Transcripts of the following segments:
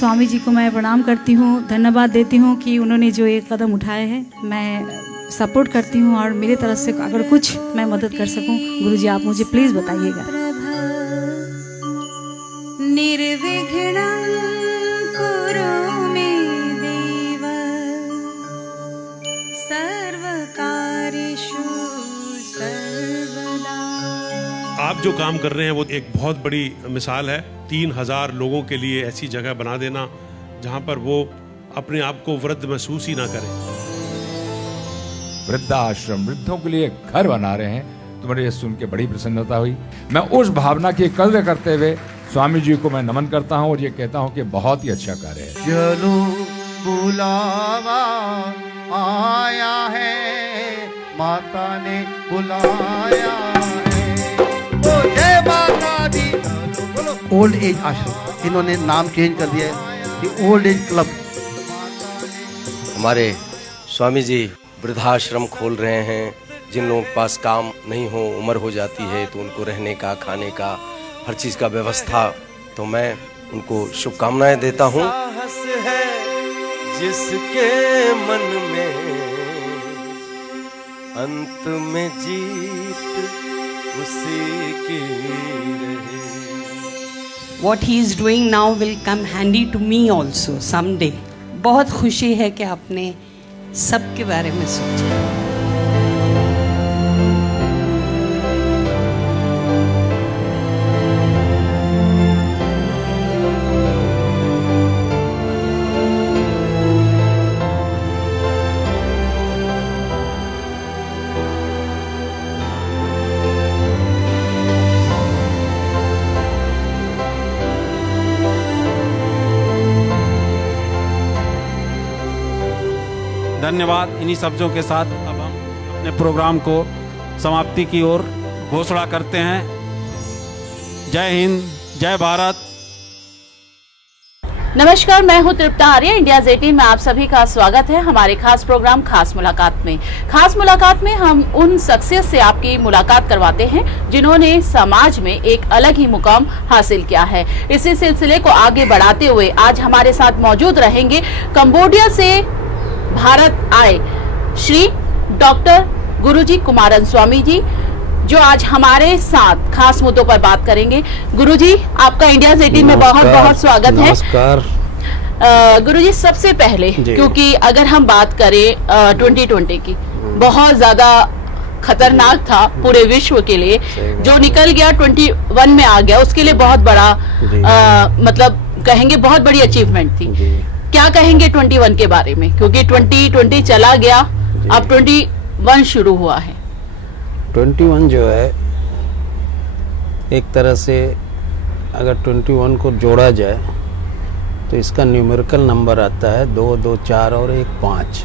स्वामी जी को मैं प्रणाम करती हूँ, धन्यवाद देती हूँ कि उन्होंने जो ये कदम उठाए हैं। मैं सपोर्ट करती हूँ और मेरे तरफ से अगर कुछ मैं मदद कर सकूँ, गुरुजी आप मुझे प्लीज़ बताइएगा। निर्विघ्नं कुरु मे देव सर्वकार्येषु सर्वदा। आप जो काम कर रहे हैं वो एक बहुत बड़ी मिसाल है। 3000 लोगों के लिए ऐसी जगह बना देना जहां पर वो अपने आप को वृद्ध महसूस ही ना करें। वृद्धाश्रम, वृद्धों के लिए घर बना रहे हैं, तो मुझे ये सुन के बड़ी प्रसन्नता हुई। मैं उस भावना की कद्र करते हुए स्वामी जी को मैं नमन करता हूं और ये कहता हूं कि बहुत ही अच्छा कार्य है। चलो बुलावा आया है, माता ने बुलाया है, ओ जय माता दी। ओल्ड एज आश्रम, इन्होंने नाम चेंज कर दिया है ओल्ड एज क्लब। हमारे स्वामी जी वृद्धाश्रम खोल रहे हैं। जिन लोगों के पास काम नहीं हो, उम्र हो जाती है, तो उनको रहने का, खाने का, हर चीज का व्यवस्था, तो मैं उनको शुभकामनाएं देता हूँ। साहस है जिसके मन में, अंत में जीत उसी की रहे। What he is doing now will come handy to me also someday. बहुत खुशी है कि आपने सबके बारे में सोचा। धन्यवाद। इन्हीं शब्दों के साथ अब हम अपने प्रोग्राम को समाप्ति की ओर घोषणा करते हैं। जय हिंद, जय भारत। नमस्कार, मैं हूं तृप्ता आर्य। इंडिया 18 में आप सभी का स्वागत है हमारे खास प्रोग्राम खास मुलाकात में। खास मुलाकात में हम उन शख्सियत से आपकी मुलाकात करवाते हैं जिन्होंने समाज में एक अलग ही मुकाम हासिल किया है। इसी सिलसिले को आगे बढ़ाते हुए आज हमारे साथ मौजूद रहेंगे कंबोडिया से भारत आए श्री डॉक्टर गुरुजी कुमारन स्वामी जी, जो आज हमारे साथ खास मुद्दों पर बात करेंगे। गुरुजी, आपका इंडिया 18 में बहुत बहुत स्वागत है। नमस्कार। गुरुजी, सबसे पहले क्योंकि अगर हम बात करें 2020 की, बहुत ज्यादा खतरनाक था पूरे विश्व के लिए। जो निकल गया 21 में आ गया, उसके लिए बहुत बड़ा मतलब कहेंगे बहुत बड़ी अचीवमेंट थी। क्या कहेंगे 21 के बारे में, क्योंकि 2020 चला गया, अब 21 शुरू हुआ है। 21 जो है एक तरह से अगर 21 को जोड़ा जाए तो इसका न्यूमेरिकल नंबर आता है 2, 2, 4 और 1, 5।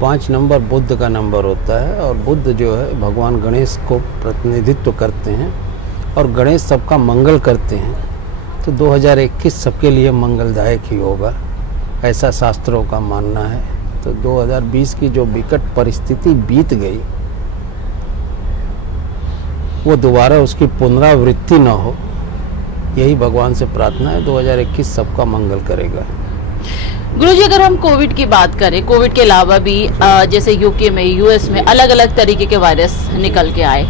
5 नंबर बुद्ध का नंबर होता है और बुद्ध जो है भगवान गणेश को प्रतिनिधित्व करते हैं और गणेश सबका मंगल करते हैं। तो 2021 सबके लिए मंगलदायक ही होगा, ऐसा शास्त्रों का मानना है। तो 2020 की जो विकट परिस्थिति बीत गई, वो दोबारा उसकी पुनरावृत्ति न हो, यही भगवान से प्रार्थना है। 2021 सबका मंगल करेगा। गुरुजी, अगर हम कोविड की बात करें, कोविड के अलावा भी जैसे यूके में, यूएस में अलग अलग तरीके के वायरस निकल के आए,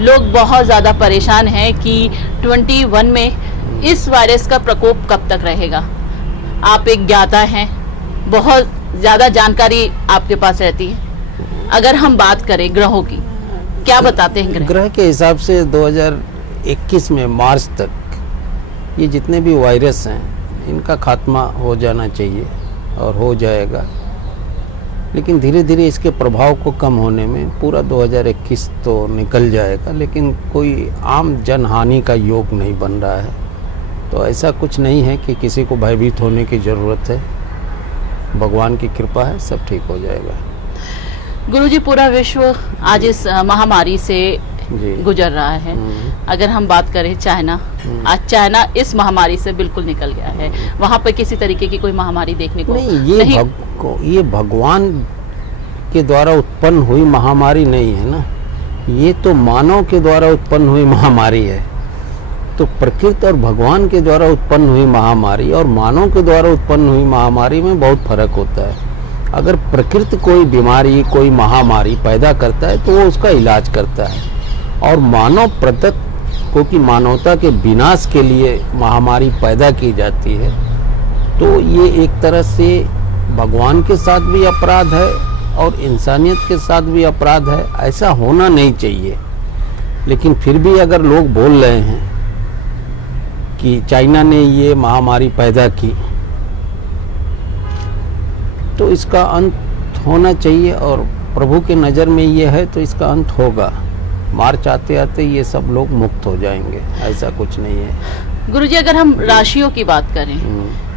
लोग बहुत ज़्यादा परेशान हैं कि 21 में इस वायरस का प्रकोप कब तक रहेगा। आप एक ज्ञाता हैं, बहुत ज़्यादा जानकारी आपके पास रहती है। अगर हम बात करें ग्रहों की, क्या बताते हैं ग्रह के हिसाब से 2021 में मार्च तक ये जितने भी वायरस हैं इनका खात्मा हो जाना चाहिए और हो जाएगा। लेकिन धीरे धीरे इसके प्रभाव को कम होने में पूरा 2021 तो निकल जाएगा, लेकिन कोई आम जन हानि का योग नहीं बन रहा है। तो ऐसा कुछ नहीं है कि किसी को भयभीत होने की ज़रूरत है। भगवान की कृपा है, सब ठीक हो जाएगा। गुरुजी, पूरा विश्व आज इस महामारी से गुजर रहा है। अगर हम बात करें चाइना, आज चाइना इस महामारी से बिल्कुल निकल गया है। वहाँ पर किसी तरीके की कोई महामारी देखने को नहीं। ये भगवान के द्वारा उत्पन्न हुई महामारी नहीं है ना, ये तो मानव के द्वारा उत्पन्न हुई महामारी है। तो प्रकृति और भगवान के द्वारा उत्पन्न हुई महामारी और मानव के द्वारा उत्पन्न हुई महामारी में बहुत फर्क होता है। अगर प्रकृति कोई बीमारी, कोई महामारी पैदा करता है तो वो उसका इलाज करता है, और मानव प्रदत्त क्योंकि मानवता के विनाश के लिए महामारी पैदा की जाती है, तो ये एक तरह से भगवान के साथ भी अपराध है और इंसानियत के साथ भी अपराध है। ऐसा होना नहीं चाहिए। लेकिन फिर भी अगर लोग बोल रहे हैं कि चाइना ने ये महामारी पैदा की, तो इसका अंत होना चाहिए, और प्रभु के नज़र में ये है तो इसका अंत होगा। मार्च आते आते ये सब लोग मुक्त हो जाएंगे, ऐसा कुछ नहीं है। गुरुजी, अगर हम राशियों की बात करें,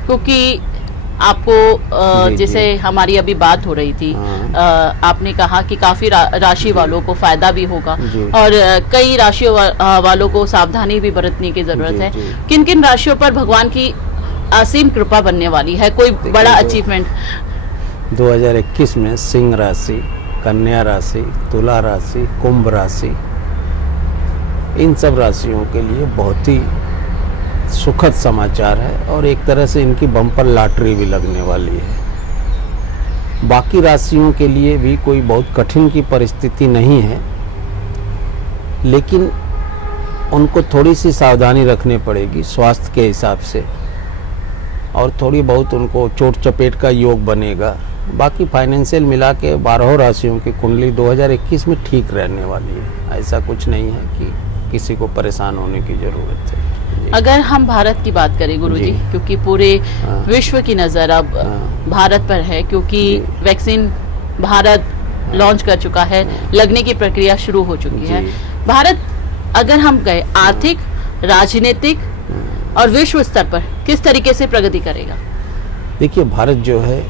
क्योंकि आपको जैसे हमारी अभी बात हो रही थी, आपने कहा कि काफी राशि वालों को फायदा भी होगा और कई राशियों वालों को सावधानी भी बरतने की जरूरत है। किन किन राशियों पर भगवान की असीम कृपा बनने वाली है? कोई बड़ा अचीवमेंट 2021 में सिंह राशि, कन्या राशि, तुला राशि, कुंभ राशि, इन सब राशियों के लिए बहुत ही सुखद समाचार है और एक तरह से इनकी बम्पर लॉटरी भी लगने वाली है। बाकी राशियों के लिए भी कोई बहुत कठिन की परिस्थिति नहीं है, लेकिन उनको थोड़ी सी सावधानी रखनी पड़ेगी स्वास्थ्य के हिसाब से, और थोड़ी बहुत उनको चोट चपेट का योग बनेगा। बाकी फाइनेंशियल मिला के 12 राशियों की कुंडली 2021 में ठीक रहने वाली है। ऐसा कुछ नहीं है कि किसी को परेशान होने की ज़रूरत है। अगर हम भारत की बात करें गुरुजी, क्योंकि पूरे विश्व की नज़र अब भारत पर है, क्योंकि वैक्सीन भारत लॉन्च कर चुका है, लगने की प्रक्रिया शुरू हो चुकी है। भारत अगर हम गए आर्थिक, राजनीतिक और विश्व स्तर पर किस तरीके से प्रगति करेगा? देखिए, भारत जो है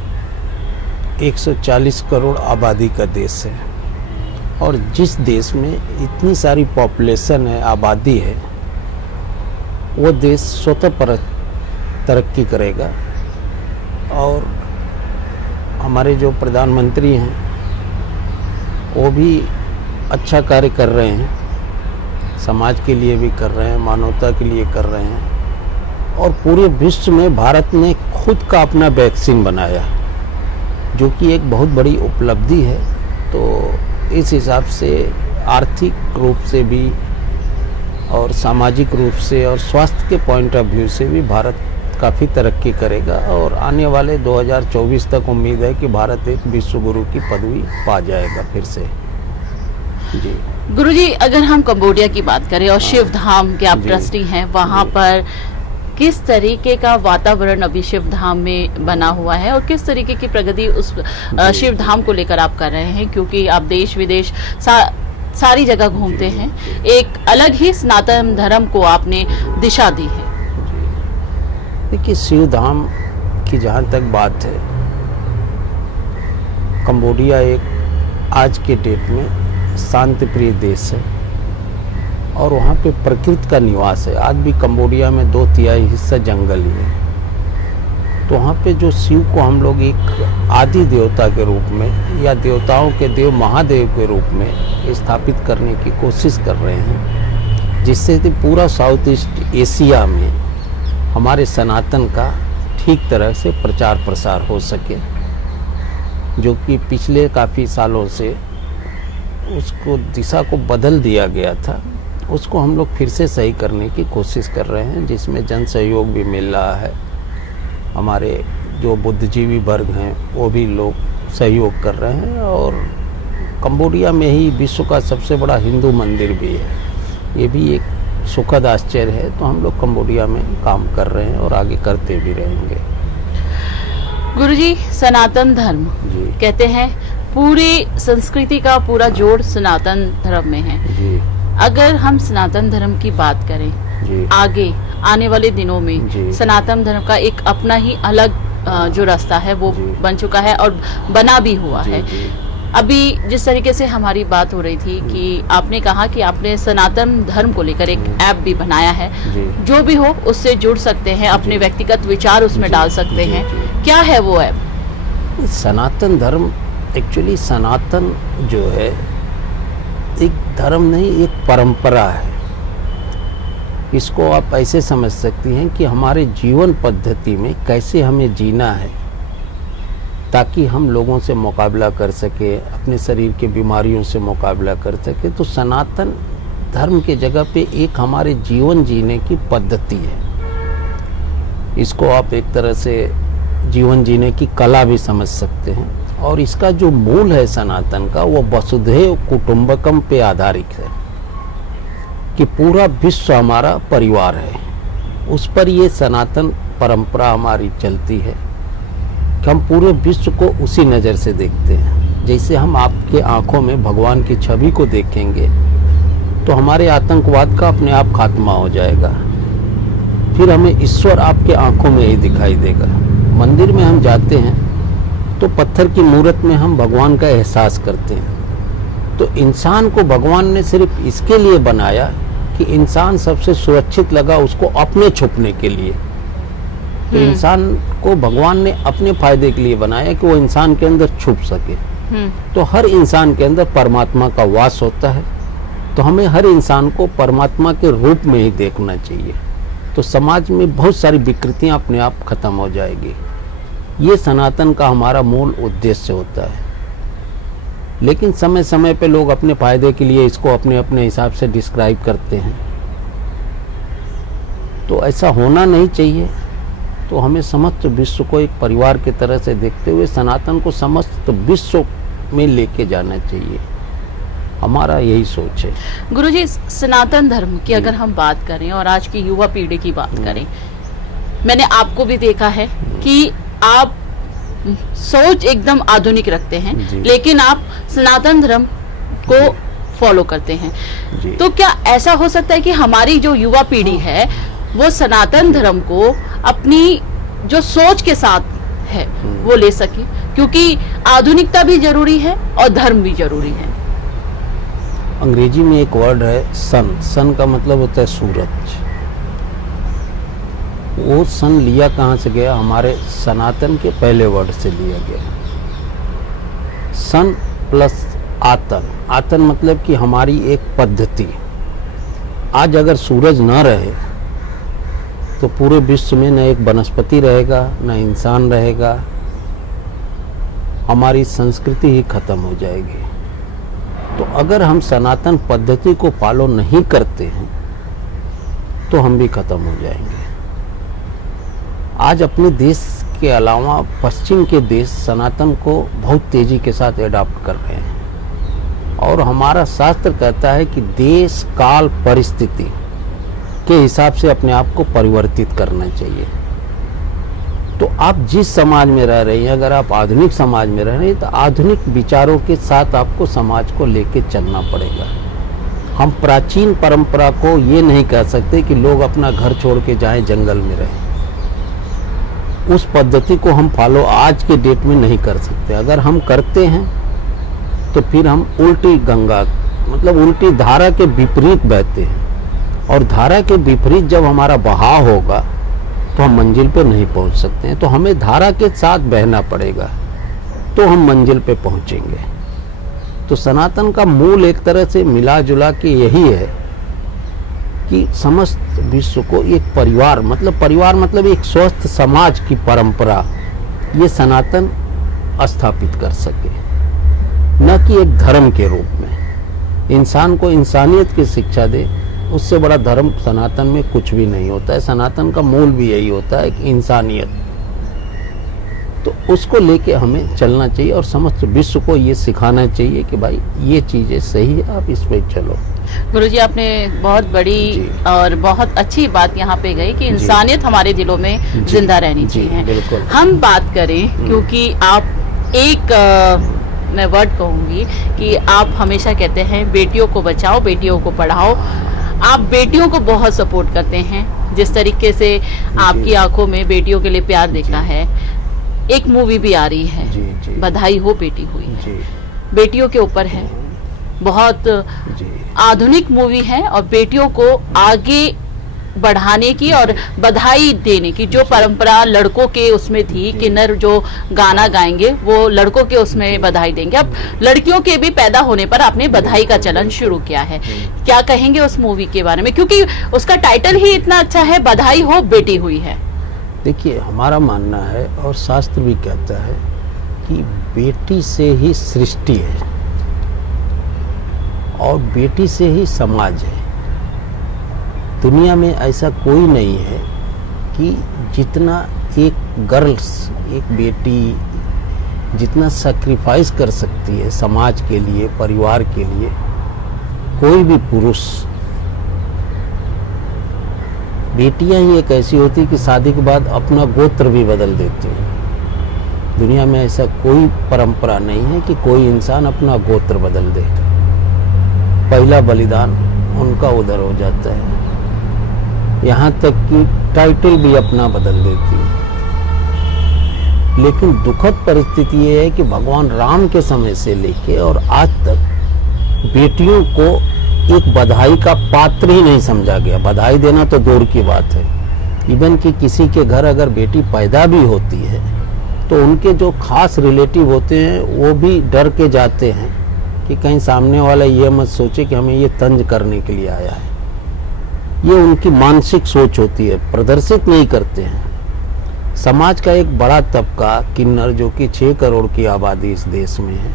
140 करोड़ आबादी का देश है, और जिस देश में इतनी सारी पॉपुलेशन है, आबादी है, वो देश स्वतः पर तरक्की करेगा। और हमारे जो प्रधानमंत्री हैं वो भी अच्छा कार्य कर रहे हैं, समाज के लिए भी कर रहे हैं, मानवता के लिए कर रहे हैं। और पूरे विश्व में भारत ने खुद का अपना वैक्सीन बनाया, जो कि एक बहुत बड़ी उपलब्धि है। तो इस हिसाब से आर्थिक रूप से भी और सामाजिक रूप से और स्वास्थ्य के पॉइंट ऑफ व्यू से भी भारत काफ़ी तरक्की करेगा, और आने वाले 2024 तक उम्मीद है कि भारत एक विश्व गुरु की पदवी पा जाएगा फिर से। जी गुरुजी, अगर हम कंबोडिया की बात करें और शिव धाम के आप ट्रस्टी हैं, वहाँ पर किस तरीके का वातावरण अभी शिव धाम में बना हुआ है और किस तरीके की प्रगति उस शिव धाम को लेकर आप कर रहे हैं? क्योंकि आप देश विदेश सारी जगह घूमते हैं, एक अलग ही सनातन धर्म को आपने दिशा दी है। देखिए, शिव धाम की जहाँ तक बात है, कंबोडिया एक आज के डेट में शांति प्रिय देश है और वहाँ पे प्रकृति का निवास है। आज भी कंबोडिया में 2/3 हिस्सा जंगल ही है। तो वहाँ पे जो शिव को हम लोग एक आदि देवता के रूप में या देवताओं के देव महादेव के रूप में स्थापित करने की कोशिश कर रहे हैं, जिससे कि पूरा साउथ ईस्ट एशिया में हमारे सनातन का ठीक तरह से प्रचार प्रसार हो सके, जो कि पिछले काफ़ी सालों से उसको दिशा को बदल दिया गया था। उसको हम लोग फिर से सही करने की कोशिश कर रहे हैं, जिसमें जन सहयोग भी मिल रहा है। हमारे जो बुद्धिजीवी वर्ग हैं वो भी लोग सहयोग कर रहे हैं, और कंबोडिया में ही विश्व का सबसे बड़ा हिंदू मंदिर भी है। ये भी एक सुखद आश्चर्य है। तो हम लोग कंबोडिया में काम कर रहे हैं और आगे करते भी रहेंगे। गुरुजी, सनातन धर्म कहते हैं पूरी संस्कृति का पूरा जोड़ सनातन धर्म में है। अगर हम सनातन धर्म की बात करें, आगे आने वाले दिनों में सनातन धर्म का एक अपना ही अलग जो रास्ता है वो बन चुका है और बना भी हुआ है। अभी जिस तरीके से हमारी बात हो रही थी कि आपने कहा कि आपने सनातन धर्म को लेकर एक ऐप भी बनाया है, जो भी हो उससे जुड़ सकते हैं, अपने व्यक्तिगत विचार उसमें डाल सकते हैं। क्या है वो ऐप? सनातन धर्म एक्चुअली, सनातन जो है एक धर्म नहीं, एक परंपरा है। इसको आप ऐसे समझ सकती हैं कि हमारे जीवन पद्धति में कैसे हमें जीना है ताकि हम लोगों से मुकाबला कर सके, अपने शरीर के बीमारियों से मुकाबला कर सके। तो सनातन धर्म के जगह पे एक हमारे जीवन जीने की पद्धति है। इसको आप एक तरह से जीवन जीने की कला भी समझ सकते हैं। और इसका जो मूल है सनातन का, वो वसुधैव कुटुंबकम पे आधारित है कि पूरा विश्व हमारा परिवार है। उस पर ये सनातन परंपरा हमारी चलती है कि हम पूरे विश्व को उसी नज़र से देखते हैं। जैसे हम आपके आंखों में भगवान की छवि को देखेंगे तो हमारे आतंकवाद का अपने आप खात्मा हो जाएगा। फिर हमें ईश्वर आपके आंखों में ही दिखाई देगा। मंदिर में हम जाते हैं तो पत्थर की मूर्त में हम भगवान का एहसास करते हैं। तो इंसान को भगवान ने सिर्फ इसके लिए बनाया कि इंसान सबसे सुरक्षित लगा उसको अपने छुपने के लिए। तो इंसान को भगवान ने अपने फायदे के लिए बनाया कि वो इंसान के अंदर छुप सके। तो हर इंसान के अंदर परमात्मा का वास होता है, तो हमें हर इंसान को परमात्मा के रूप में ही देखना चाहिए। तो समाज में बहुत सारी विकृतियां अपने आप खत्म हो जाएगी। ये सनातन का हमारा मूल उद्देश्य होता है। लेकिन समय समय पे लोग अपने फायदे के लिए इसको अपने अपने हिसाब से डिस्क्राइब करते हैं, तो ऐसा होना नहीं चाहिए। तो हमें समस्त विश्व को एक परिवार की तरह से देखते हुए सनातन को समस्त विश्व में लेके जाना चाहिए। हमारा यही सोच है। गुरुजी, सनातन धर्म की अगर हम बात करें और आज की युवा पीढ़ी की बात करें, मैंने आपको भी देखा है कि आप सोच एकदम आधुनिक रखते हैं, लेकिन आप सनातन धर्म को फॉलो करते हैं। तो क्या ऐसा हो सकता है कि हमारी जो युवा पीढ़ी है वो सनातन धर्म को अपनी जो सोच के साथ है वो ले सके? क्योंकि आधुनिकता भी जरूरी है और धर्म भी जरूरी है। अंग्रेजी में एक वर्ड है सन। सन का मतलब होता है सूरज। वो सन लिया कहाँ से गया? हमारे सनातन के पहले वर्ड से लिया गया। सन प्लस आतन। आतन मतलब कि हमारी एक पद्धति। आज अगर सूरज न रहे तो पूरे विश्व में न एक वनस्पति रहेगा, न इंसान रहेगा। हमारी संस्कृति ही खत्म हो जाएगी। तो अगर हम सनातन पद्धति को फॉलो नहीं करते हैं तो हम भी खत्म हो जाएंगे। आज अपने देश के अलावा पश्चिम के देश सनातन को बहुत तेजी के साथ एडॉप्ट कर रहे हैं। और हमारा शास्त्र कहता है कि देश काल परिस्थिति के हिसाब से अपने आप को परिवर्तित करना चाहिए। तो आप जिस समाज में रह रही हैं, अगर आप आधुनिक समाज में रह रहे हैं तो आधुनिक विचारों के साथ आपको समाज को लेके चलना पड़ेगा। हम प्राचीन परंपरा को ये नहीं कह सकते कि लोग अपना घर छोड़ के जाएं, जंगल में रहें। उस पद्धति को हम फॉलो आज के डेट में नहीं कर सकते। अगर हम करते हैं तो फिर हम उल्टी गंगा मतलब उल्टी धारा के विपरीत बहते हैं। और धारा के विपरीत जब हमारा बहाव होगा तो हम मंजिल पे नहीं पहुंच सकते हैं। तो हमें धारा के साथ बहना पड़ेगा तो हम मंजिल पे पहुंचेंगे। तो सनातन का मूल एक तरह से मिला जुला के यही है कि समस्त विश्व को एक परिवार मतलब एक स्वस्थ समाज की परंपरा ये सनातन स्थापित कर सके, न कि एक धर्म के रूप में। इंसान को इंसानियत की शिक्षा दे, उससे बड़ा धर्म सनातन में कुछ भी नहीं होता है। सनातन का मूल भी यही होता है कि इंसानियत। तो उसको लेके हमें चलना चाहिए और समस्त विश्व को ये सिखाना चाहिए कि भाई ये चीज़ें सही है, आप इस पे चलो। गुरुजी, आपने बहुत बड़ी और बहुत अच्छी बात यहाँ पे गई कि इंसानियत हमारे दिलों में जिंदा रहनी चाहिए। हम बात करें, क्योंकि आप एक मैं वर्ड कहूँगी कि आप हमेशा कहते हैं बेटियों को बचाओ, बेटियों को पढ़ाओ। आप बेटियों को बहुत सपोर्ट करते हैं। जिस तरीके से आपकी आंखों में बेटियों के लिए प्यार देखा है। एक मूवी भी आ रही है, बधाई हो बेटी हुई, बेटियों के ऊपर है। बहुत आधुनिक मूवी है और बेटियों को आगे बढ़ाने की और बधाई देने की जो परंपरा लड़कों के उसमें थी कि नर जो गाना गाएंगे वो लड़कों के उसमें बधाई देंगे, अब लड़कियों के भी पैदा होने पर आपने बधाई का चलन शुरू किया है। क्या कहेंगे उस मूवी के बारे में, क्योंकि उसका टाइटल ही इतना अच्छा है, बधाई हो बेटी हुई है। देखिए, हमारा मानना है और शास्त्र भी कहता है कि बेटी से ही सृष्टि है और बेटी से ही समाज है। दुनिया में ऐसा कोई नहीं है कि जितना एक गर्ल्स, एक बेटी जितना सैक्रिफाइस कर सकती है समाज के लिए, परिवार के लिए, कोई भी पुरुष। बेटियां ही एक ऐसी होती कि शादी के बाद अपना गोत्र भी बदल देती हैं। दुनिया में ऐसा कोई परंपरा नहीं है कि कोई इंसान अपना गोत्र बदल दे। पहला बलिदान उनका उधर हो जाता है, यहाँ तक कि टाइटल भी अपना बदल देती है। लेकिन दुखद परिस्थिति ये है कि भगवान राम के समय से लेके और आज तक बेटियों को एक बधाई का पात्र ही नहीं समझा गया। बधाई देना तो दूर की बात है, इवन कि किसी के घर अगर बेटी पैदा भी होती है तो उनके जो खास रिलेटिव होते हैं वो भी डर के जाते हैं कि कहीं सामने वाला ये मत सोचे कि हमें ये तंज करने के लिए आया है। ये उनकी मानसिक सोच होती है, प्रदर्शित नहीं करते हैं। समाज का एक बड़ा तबका किन्नर, जो कि 6 करोड़ की आबादी इस देश में है,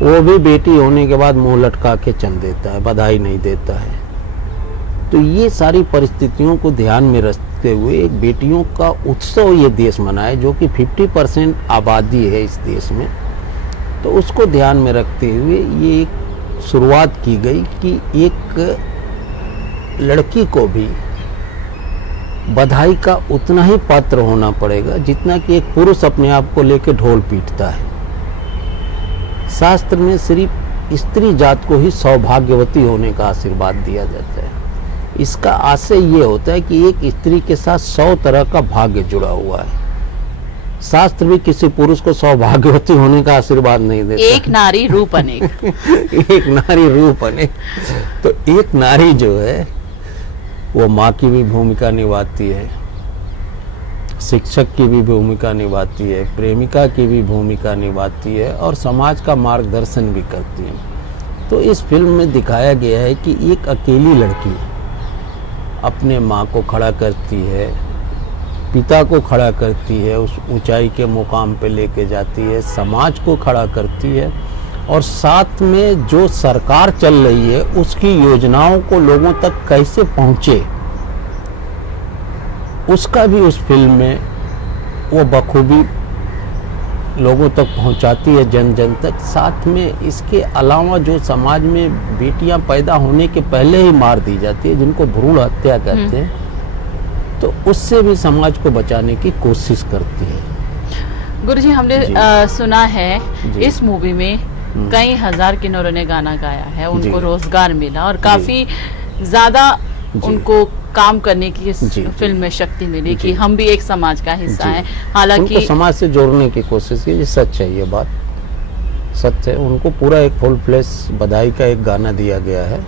वो भी बेटी होने के बाद मुंह लटका के चल देता है, बधाई नहीं देता है। तो ये सारी परिस्थितियों को ध्यान में रखते हुए एक बेटियों का उत्सव ये देश मनाए, जो कि 50% आबादी है इस देश में। तो उसको ध्यान में रखते हुए ये एक शुरुआत की गई कि एक लड़की को भी बधाई का उतना ही पात्र होना पड़ेगा जितना कि एक पुरुष अपने आप को लेकर ढोल पीटता है। शास्त्र में सिर्फ स्त्री जात को ही सौभाग्यवती होने का आशीर्वाद दिया जाता है। इसका आशय ये होता है कि एक स्त्री के साथ 100 तरह का भाग्य जुड़ा हुआ है। शास्त्र भी किसी पुरुष को सौभाग्यवती होने का आशीर्वाद नहीं देता। एक नारी रूप अनेक एक नारी रूप अनेक। तो एक नारी जो है वो माँ की भी भूमिका निभाती है, शिक्षक की भी भूमिका निभाती है, प्रेमिका की भी भूमिका निभाती है और समाज का मार्गदर्शन भी करती है। तो इस फिल्म में दिखाया गया है कि एक अकेली लड़की अपने माँ को खड़ा करती है, पिता को खड़ा करती है, उस ऊंचाई के मुकाम पे लेके जाती है, समाज को खड़ा करती है और साथ में जो सरकार चल रही है उसकी योजनाओं को लोगों तक कैसे पहुँचे उसका भी उस फिल्म में वो बखूबी लोगों तक पहुंचाती है, जन जन तक। साथ में इसके अलावा जो समाज में बेटियां पैदा होने के पहले ही मार दी जाती है, जिनको भ्रूण हत्या कहते हैं, तो उससे भी समाज को बचाने की कोशिश करती है। गुरुजी, हमने सुना है इस मूवी में कई हजार किन्नरों ने गाना गाया है, उनको रोजगार मिला और काफी ज्यादा उनको काम करने की फिल्म में शक्ति मिली कि हम भी एक समाज का हिस्सा है। हालांकि समाज से जोड़ने की कोशिश की, ये सच है, ये बात सच है। उनको पूरा एक फुल फ्लैश बधाई का एक गाना दिया गया है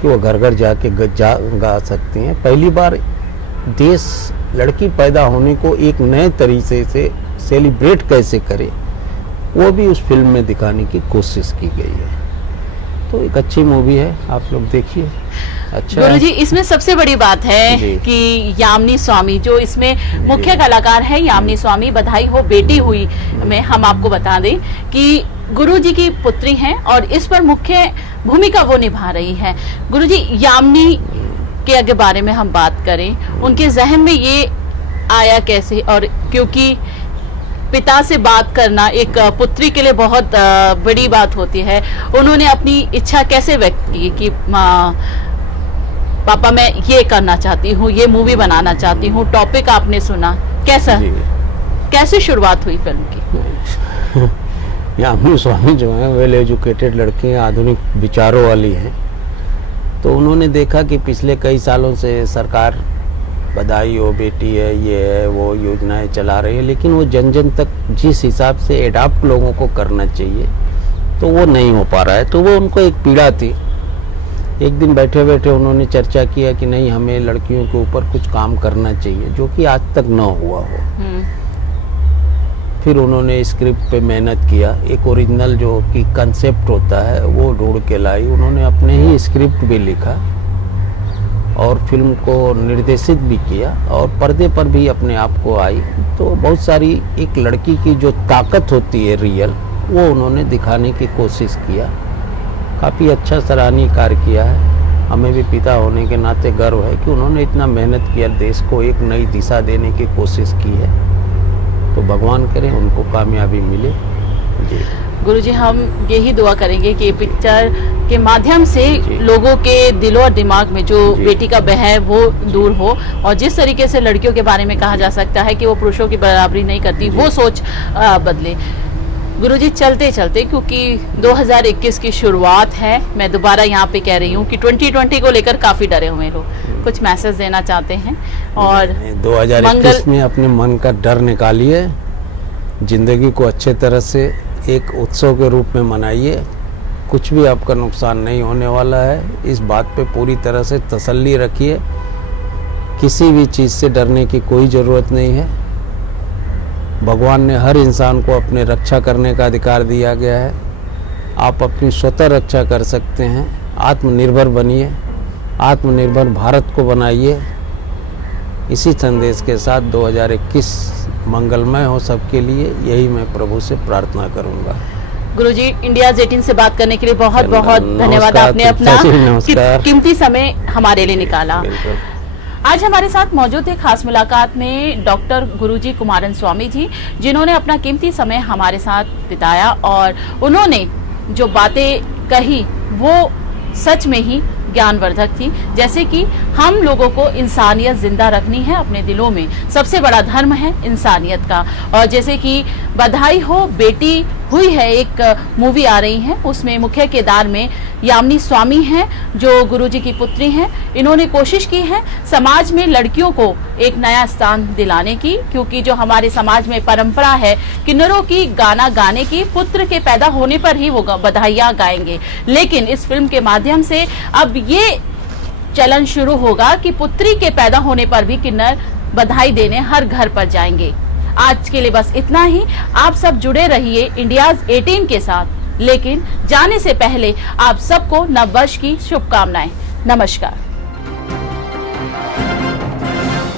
कि वो घर घर जाके गा सकती हैं। पहली बार देश लड़की पैदा होने को एक नए तरीके से सेलिब्रेट कैसे करे वो भी उस फिल्म में दिखाने की कोशिश की गई है। तो एक अच्छी मूवी है, आप लोग देखिए। अच्छा गुरुजी, इसमें सबसे बड़ी बात है कि यामिनी स्वामी जो इसमें मुख्य कलाकार है, यामिनी स्वामी बधाई हो बेटी हुई में हम आपको बता दें कि गुरुजी की पुत्री हैं और इस पर मुख्य भूमिका वो निभा रही है। गुरुजी, यामिनी के आगे बारे में हम बात करें, उनके जहन में ये आया कैसे? और क्योंकि पिता से बात करना एक पुत्री के लिए बहुत बड़ी बात होती है, उन्होंने अपनी इच्छा कैसे व्यक्त की कि पापा मैं ये करना चाहती हूँ, ये मूवी बनाना चाहती हूँ? टॉपिक आपने सुना, कैसे शुरुआत हुई फिल्म की? यामिनी स्वामी जो है वेल एजुकेटेड लड़की हैं, आधुनिक विचारों वाली हैं। तो उन्होंने देखा कि पिछले कई सालों से सरकार बधाई हो बेटी है, ये है, वो योजनाएं चला रही है, लेकिन वो जन जन तक जिस हिसाब से एडाप्ट लोगों को करना चाहिए तो वो नहीं हो पा रहा है। तो वो उनको एक पीड़ा थी एक दिन बैठे बैठे उन्होंने चर्चा किया कि नहीं, हमें लड़कियों के ऊपर कुछ काम करना चाहिए जो कि आज तक न हुआ हो। फिर उन्होंने स्क्रिप्ट पे मेहनत किया, एक ओरिजिनल जो कि कंसेप्ट होता है वो ढूंढ के लाई। उन्होंने अपने ही स्क्रिप्ट भी लिखा और फिल्म को निर्देशित भी किया और पर्दे पर भी अपने आप को आई। तो बहुत सारी एक लड़की की जो ताकत होती है रियल, वो उन्होंने दिखाने की कोशिश किया। काफ़ी अच्छा सराहनीय कार्य किया है। हमें भी पिता होने के नाते गर्व है कि उन्होंने इतना मेहनत किया, देश को एक नई दिशा देने की कोशिश की है। तो भगवान करें उनको कामयाबी मिले। जी गुरुजी, हम यही दुआ करेंगे कि पिक्चर के माध्यम से लोगों के दिलों और दिमाग में जो बेटी का भय है वो दूर हो, और जिस तरीके से लड़कियों के बारे में कहा जा सकता है कि वो पुरुषों की बराबरी नहीं करती, वो सोच बदले। गुरुजी, चलते चलते, क्योंकि 2021 की शुरुआत है, मैं दोबारा यहाँ पे कह रही हूँ कि 2020 को लेकर काफी डरे हुए लोग, कुछ मैसेज देना चाहते हैं? और 2021 में अपने मन का डर निकालिए, जिंदगी को अच्छे तरह से एक उत्सव के रूप में मनाइए। कुछ भी आपका नुकसान नहीं होने वाला है, इस बात पे पूरी तरह से तसल्ली रखिए। किसी भी चीज़ से डरने की कोई ज़रूरत नहीं है। भगवान ने हर इंसान को अपने रक्षा करने का अधिकार दिया गया है। आप अपनी स्वतः रक्षा कर सकते हैं। आत्मनिर्भर बनिए, आत्मनिर्भर भारत को बनाइए। इसी संदेश के साथ 2021 मंगलमय हो सबके लिए, यही मैं प्रभु से प्रार्थना करूंगा। गुरुजी, इंडिया 18 से बात करने के लिए बहुत बहुत धन्यवाद। आपने अपना कीमती समय हमारे लिए निकाला। आज हमारे साथ मौजूद थे खास मुलाकात में डॉक्टर गुरुजी कुमारन स्वामी जी, जिन्होंने अपना कीमती समय हमारे साथ बिताया और उन्होंने जो बातें कही वो सच में ही ज्ञानवर्धक थी। जैसे कि हम लोगों को इंसानियत जिंदा रखनी है अपने दिलों में, सबसे बड़ा धर्म है इंसानियत का। और जैसे कि बधाई हो बेटी हुई है, एक मूवी आ रही है, उसमें मुख्य किरदार में यामिनी स्वामी हैं जो गुरुजी की पुत्री हैं। इन्होंने कोशिश की है समाज में लड़कियों को एक नया स्थान दिलाने की, क्योंकि जो हमारे समाज में परंपरा है किन्नरों की गाना गाने की, पुत्र के पैदा होने पर ही वो बधाइयाँ गाएंगे। लेकिन इस फिल्म के माध्यम से अब ये चलन शुरू होगा कि पुत्री के पैदा होने पर भी किन्नर बधाई देने हर घर पर जाएंगे। आज के लिए बस इतना ही। आप सब जुड़े रहिए इंडियाज 18 के साथ, लेकिन जाने से पहले आप सबको नववर्ष की शुभकामनाएं। नमस्कार।